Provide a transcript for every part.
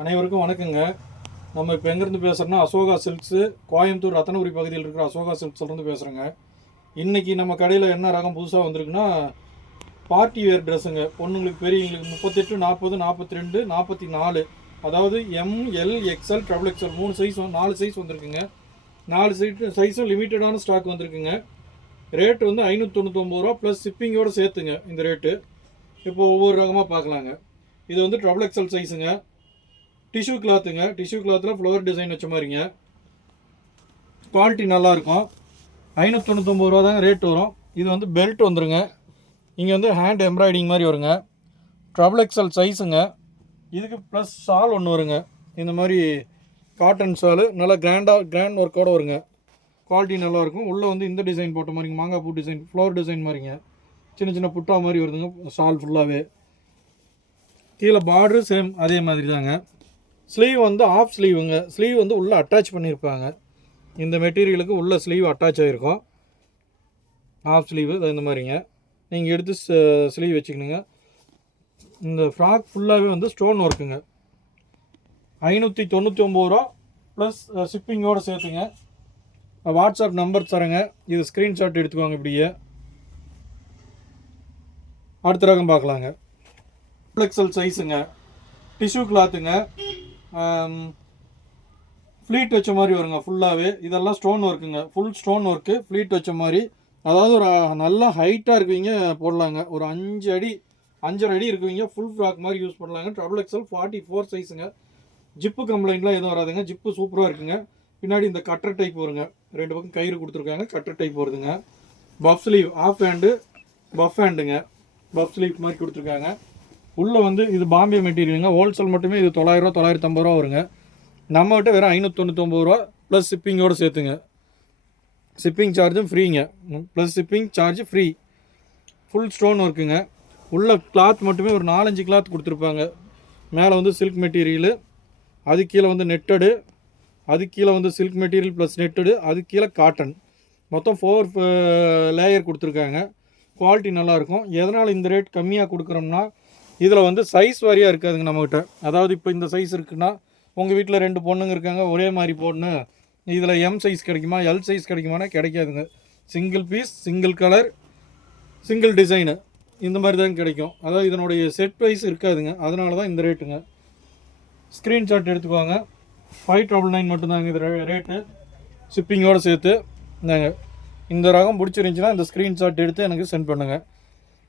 அனைவருக்கும் வணக்கங்க. நம்ம இப்போ எங்கேருந்து பேசுகிறோன்னா அசோகா சில்க்ஸு, கோயம்புத்தூர் ரத்தனபுரி பகுதியில் இருக்கிற அசோகா சில்க்ஸ்லேருந்து பேசுகிறேங்க. இன்றைக்கி நம்ம கடையில் என்ன ரகம் புதுசாக வந்திருக்குன்னா பார்ட்டி வேர் ட்ரெஸ்ஸுங்க. பொண்ணுங்களுக்கு பெரியவங்களுக்கு 38, 40, 42, 44, அதாவது ML, XL, XXL 3 size 4 size வந்திருக்குங்க. 4 சைஸும் லிமிட்டடான ஸ்டாக் வந்திருக்குங்க. ரேட்டு வந்து 599 ரூபா ப்ளஸ் ஷிப்பிங்கோடு சேர்த்துங்க இந்த ரேட்டு. இப்போது ஒவ்வொரு ரகமாக பார்க்கலாங்க. இது வந்து XXL சைஸுங்க. டிஷ்யூ கிளாத்துங்க. டிஷ்யூ கிளாத்தில் ஃப்ளவர் டிசைன் வச்ச மாதிரிங்க. குவாலிட்டி நல்லாயிருக்கும். 599 ரூபா தாங்க ரேட் வரும். இது வந்து பெல்ட் வந்துடுங்க. இங்கே வந்து ஹேண்ட் எம்ப்ராய்டிங் மாதிரி வருங்க. XXL சைஸுங்க. இதுக்கு ப்ளஸ் ஷால் ஒன்று வருங்க. இந்த மாதிரி காட்டன் ஷாலு நல்லா கிராண்ட் ஒர்க்கோடு வருங்க. குவாலிட்டி நல்லாயிருக்கும். உள்ளே வந்து இந்த டிசைன் போட்ட மாதிரிங்க, மாங்காய் பூ டிசைன், ஃப்ளவர் டிசைன் மாதிரிங்க. சின்ன சின்ன புட்டா மாதிரி வருதுங்க ஷால் ஃபுல்லாகவே. கீழே பார்டரு சேம் அதே மாதிரி தாங்க. ஸ்லீவ் வந்து ஆஃப் ஸ்லீவுங்க. ஸ்லீவ் வந்து உள்ளே அட்டாச் பண்ணியிருப்பாங்க. இந்த மெட்டீரியலுக்கு உள்ளே ஸ்லீவ் அட்டாச் ஆகிருக்கும். ஆஃப் ஸ்லீவு இந்த மாதிரிங்க. நீங்கள் எடுத்து ஸ்லீவ் வச்சுக்கணுங்க. இந்த ஃப்ராக் ஃபுல்லாகவே வந்து ஸ்டோன் ஒர்க்குங்க. 599 ரூபா ப்ளஸ் ஷிப்பிங்கோடு சேர்த்துங்க. வாட்ஸ்அப் நம்பர் தரேங்க. இது ஸ்க்ரீன்ஷாட் எடுத்துக்கோங்க. இப்படியே அடுத்த ரகம் பார்க்கலாங்க. XXL சைஸுங்க. டிஷ்யூ கிளாத்துங்க. ஃப்ளீட் வச்ச மாதிரி வருங்க ஃபுல்லாகவே. இதெல்லாம் ஸ்டோன் ஒர்க்குங்க. ஃபுல் ஸ்டோன் ஒர்க்கு, ஃப்ளீட் வச்ச மாதிரி. அதாவது ஒரு நல்லா ஹைட்டாக இருக்குவீங்க போடலாங்க. ஒரு 5 அடி 5.5 அடி இருக்குவீங்க ஃபுல் ஃப்ராக் மாதிரி யூஸ் பண்ணலாங்க. XXL 44 சைஸுங்க. ஜிப்பு கம்ப்ளைண்ட்லாம் எதுவும் வராதுங்க. ஜிப்பு சூப்பராக இருக்குங்க. பின்னாடி இந்த கட்டர் டைப் வருங்க. 2 பக்கம் கயிறு கொடுத்துருக்காங்க. கட்டர் டைப் வருதுங்க. Puff sleeve, half hand, puff ஹேண்டுங்க. பஃப் ஸ்லீவ் மாதிரி கொடுத்துருக்காங்க. உள்ளே வந்து இது பாம்பே மெட்டீரியலுங்க. ஹோல்சேல் மட்டுமே இது 900 ரூபா 950 ரூபா வருங்க. நம்மகிட்ட வெறும் 599 ரூபா ப்ளஸ் ஷிப்பிங்கோடு சேர்த்துங்க. ஷிப்பிங் சார்ஜும் ஃப்ரீங்க. Plus shipping charge free. Full stone ஒர்க்குங்க. உள்ள கிளாத் மட்டுமே ஒரு 4-5 கிளாத் கொடுத்துருப்பாங்க. மேலே வந்து சில்க் மெட்டீரியலு, அது கீழே வந்து நெட்டடு, அது கீழே வந்து சில்க் மெட்டீரியல் ப்ளஸ் நெட்டடு, அது கீழே காட்டன். மொத்தம் 4 லேயர் கொடுத்துருக்காங்க. குவாலிட்டி நல்லாயிருக்கும். எதனால் இந்த ரேட் கம்மியாக கொடுக்குறோம்னா, இதில் வந்து சைஸ் வாரியாக இருக்காதுங்க நம்மக்கிட்ட. அதாவது இப்போ இந்த சைஸ் இருக்குன்னா உங்கள் வீட்டில் 2 பொண்ணுங்க இருக்காங்க, ஒரே மாதிரி போடணும், இதில் எம் சைஸ் கிடைக்குமா, எல் சைஸ் கிடைக்குமானா கிடைக்காதுங்க. Single piece, single colour, single design, இந்த மாதிரி தான் கிடைக்கும். அதாவது இதனுடைய செட் வைஸ் இருக்காதுங்க. அதனால தான் இந்த ரேட்டுங்க. ஸ்க்ரீன்ஷாட் எடுத்துக்குவாங்க. 599 மட்டும்தாங்க இது ரேட்டு, ஷிப்பிங்கோடு சேர்த்து. இந்தாங்க, இந்த ரகம் பிடிச்சிருந்துச்சின்னா இந்த ஸ்க்ரீன்ஷாட் எடுத்து எனக்கு சென்ட் பண்ணுங்கள்.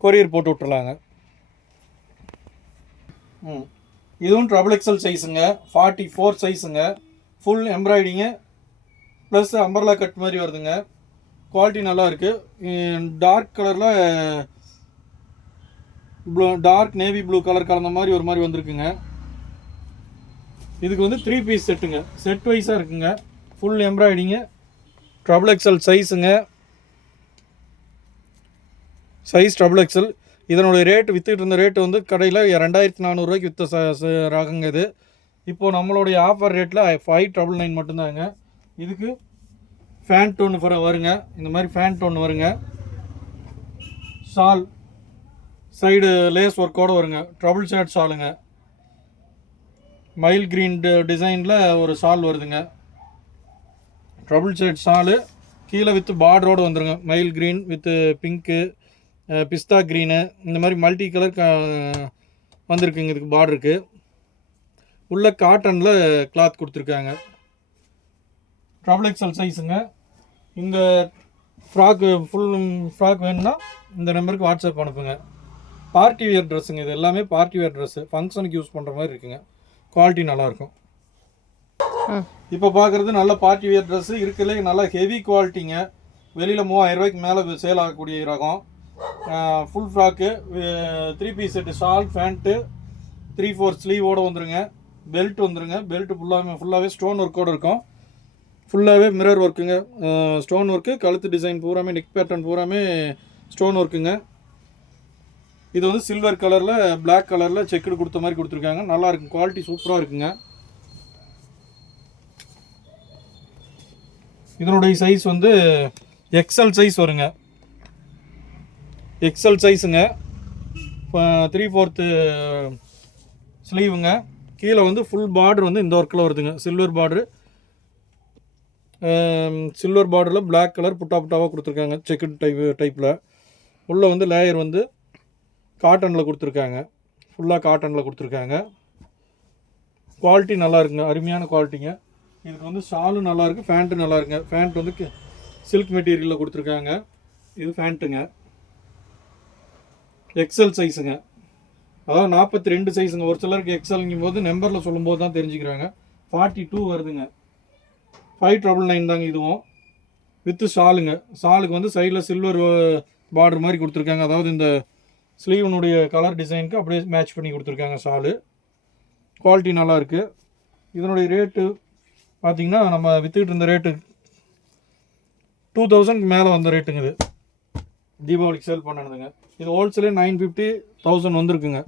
கொரியர் போட்டு விட்டுறலாங்க. இதுவும் XXL சைஸுங்க. 44 சைஸுங்க. Full embroidery plus umbrella cut மாதிரி வருதுங்க. குவாலிட்டி நல்லா இருக்குது. டார்க் கலரில் டார்க் நேவி ப்ளூ கலர் கலந்த மாதிரி ஒரு மாதிரி வந்திருக்குங்க. இதுக்கு வந்து 3 பீஸ் செட்டுங்க. செட் வைஸாக இருக்குங்க. ஃபுல் எம்ப்ராய்டிங்கு, XXL சைஸுங்க. Size XXL. இதனுடைய ரேட்டு விற்றுக்கிட்டு இருந்த ரேட்டு வந்து கடையில் 2400 ரூபாய்க்கு விற்ற ரகங்க இது. இப்போது நம்மளுடைய ஆஃபர் ரேட்டில் 599 மட்டும்தாங்க. இதுக்கு ஃபேண்ட் ஒன்று வருங்க. இந்த மாதிரி ஃபேண்ட் ஒன்று வருங்க. ஷால் சைடு லேஸ் ஒர்க்கோடு வருங்க. ட்ரபிள் ஷேட் ஷாலுங்க. மைல் க்ரீன் டிசைனில் ஒரு ஷால் வருதுங்க. ட்ரபிள் ஷேட் ஷாலு கீழே வித்து பார்டரோடு வந்துடுங்க. மைல் க்ரீன் வித்து பிங்க்கு, பிஸ்தா க்ரீனு, இந்த மாதிரி மல்டி கலர் வந்திருக்குங்க. இதுக்கு பார்டருக்கு உள்ள காட்டனில் கிளாத் கொடுத்துருக்காங்க. XXL சைஸுங்க. இந்த ஃப்ராக்கு ஃபுல் ஃப்ராக் வேணும்னா இந்த நம்பருக்கு வாட்ஸ்அப் அனுப்புங்க. பார்ட்டி வேர் ட்ரெஸ்ஸுங்க. இது எல்லாமே பார்ட்டி வேர் ட்ரெஸ்ஸு, ஃபங்க்ஷனுக்கு யூஸ் பண்ணுற மாதிரி இருக்குங்க. குவாலிட்டி நல்லாயிருக்கும். இப்போ பார்க்குறது நல்ல பார்ட்டி வேர் ட்ரெஸ்ஸு இருக்குல்ல. நல்லா ஹெவி குவாலிட்டிங்க. வெளியில் 3000 ரூபாய்க்கு மேலே சேல் ஆகக்கூடிய ரகம். Full frock, 3 piece set, shawl, pant, 3/4 ஸ்லீவோடு வந்துடுங்க. பெல்ட் வந்துடுங்க. பெல்ட்டு ஃபுல்லாகவே ஸ்டோன் ஒர்க்கோடு இருக்கும். ஃபுல்லாகவே மிரர் ஒர்க்குங்க. ஸ்டோன் ஒர்க்கு, கழுத்து டிசைன் பூராமே, நெக் பேட்டர்ன் பூராமே ஸ்டோன் ஒர்க்குங்க. இது வந்து சில்வர் கலரில் பிளாக் கலரில் செக்குடு கொடுத்த மாதிரி கொடுத்துருக்காங்க. நல்லாயிருக்கும். குவாலிட்டி சூப்பராக இருக்குங்க. இதனுடைய சைஸ் வந்து XL சைஸ் வருங்க. XL சைஸுங்க. 3/4 ஸ்லீவுங்க. கீழே வந்து ஃபுல் பார்டர் வந்து இந்த ஒர்க்கில் வருதுங்க. சில்வர் பார்டரு, சில்வர் பார்டரில் பிளாக் கலர் புட்டாவாக கொடுத்துருக்காங்க. செக்குட் டைப்பில். உள்ளே வந்து லேயர் வந்து காட்டனில் கொடுத்துருக்காங்க. ஃபுல்லாக காட்டனில் கொடுத்துருக்காங்க. குவாலிட்டி நல்லா இருக்குங்க, அருமையான குவாலிட்டிங்க. இதுக்கு வந்து ஷாலும் நல்லாயிருக்கு, ஃபேண்ட்டு நல்லா இருக்குங்க. ஃபேண்ட் வந்து சில்க் மெட்டீரியலில் கொடுத்துருக்காங்க. இது ஃபேண்ட்டுங்க, எக்ஸல் சைஸுங்க. அதாவது 42 சைஸுங்க. ஒரு சிலருக்கு எக்ஸல்ங்கும் போது நம்பரில் சொல்லும்போது தான் தெரிஞ்சுக்கிறாங்க. 42 வருதுங்க. 599 தாங்க இதுவும். வித்து ஷாலுங்க. ஷாலுக்கு வந்து சைடில் சில்வர் பார்டர் மாதிரி கொடுத்துருக்காங்க. அதாவது இந்த ஸ்லீவனுடைய கலர் டிசைனுக்கு அப்படியே மேட்ச் பண்ணி கொடுத்துருக்காங்க ஷாலு. குவாலிட்டி நல்லாயிருக்கு. இதனுடைய ரேட்டு பார்த்திங்கன்னா நம்ம விற்றுக்கிட்டு இருந்த ரேட்டு 2000 மேலே வந்த ரேட்டுங்க. இது தீபாவளிக்கு சேல் பண்ணணுதுங்க. இது ஹோல்சேலே 950 1000 வந்திருக்குங்க.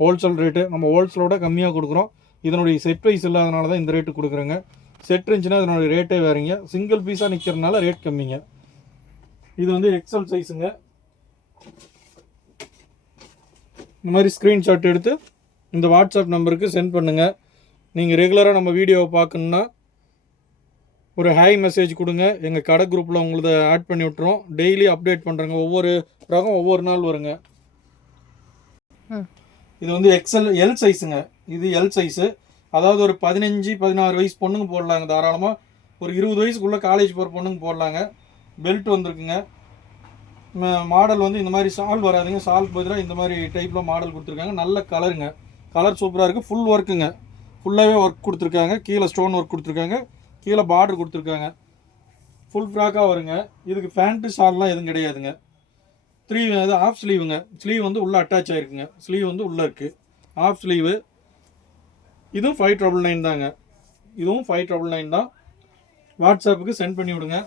Wholesale rate. நம்ம ஹோல்சேலோட கம்மியாக கொடுக்குறோம். இதனுடைய செட் ப்ரைஸ் இல்லாதனால தான் இந்த ரேட்டு கொடுக்குறேங்க. செட் இருந்துச்சுன்னா இதனுடைய ரேட்டே வேறுங்க. சிங்கிள் பீஸாக நிற்கிறதுனால ரேட் கம்மிங்க. இது வந்து எக்ஸல் சைஸுங்க. இந்த மாதிரி ஸ்க்ரீன்ஷாட் எடுத்து இந்த வாட்ஸ்அப் நம்பருக்கு சென்ட் பண்ணுங்கள். நீங்கள் ரெகுலராக நம்ம வீடியோவை பார்க்கணுன்னா ஒரு ஹாய் மெசேஜ் கொடுங்க. எங்கள் கடை குரூப்பில் உங்களது ஆட் பண்ணி விட்டுறோம். டெய்லி அப்டேட் பண்ணுறோங்க. ஒவ்வொரு ரகம் ஒவ்வொரு நாள் வருங்க. இது வந்து எல் சைஸுங்க. இது எல் சைஸு. அதாவது ஒரு 15-16 வயசு பொண்ணுங்க போடலாங்க தாராளமாக. ஒரு 20 வயசுக்குள்ளே காலேஜ் போகிற பொண்ணுங்க போடலாங்க. பெல்ட் வந்துருக்குங்க. மாடல் வந்து இந்த மாதிரி ஷால் வராதுங்க. ஷால் பதிலாக இந்த மாதிரி டைப்பில் மாடல் கொடுத்துருக்காங்க. நல்ல கலருங்க. கலர் சூப்பராக இருக்குது. ஃபுல் ஒர்க்குங்க. ஃபுல்லாகவே ஒர்க் கொடுத்துருக்காங்க. கீழே ஸ்டோன் ஒர்க் கொடுத்துருக்காங்க. கீழே பார்டர் கொடுத்துருக்காங்க. ஃபுல் ஃப்ராக்காக வருங்க. இதுக்கு ஃபேண்ட்டு ஷால்லாம் எதுவும் கிடையாதுங்க. அது ஆஃப் ஸ்லீவுங்க. ஸ்லீவ் வந்து உள்ளே அட்டாச் ஆகிருக்குங்க. ஸ்லீவ் வந்து உள்ளே இருக்குது. Half sleeve. இதுவும் 599 தாங்க. இதுவும் 599 தான். வாட்ஸ்அப்புக்கு சென்ட் பண்ணி விடுங்க.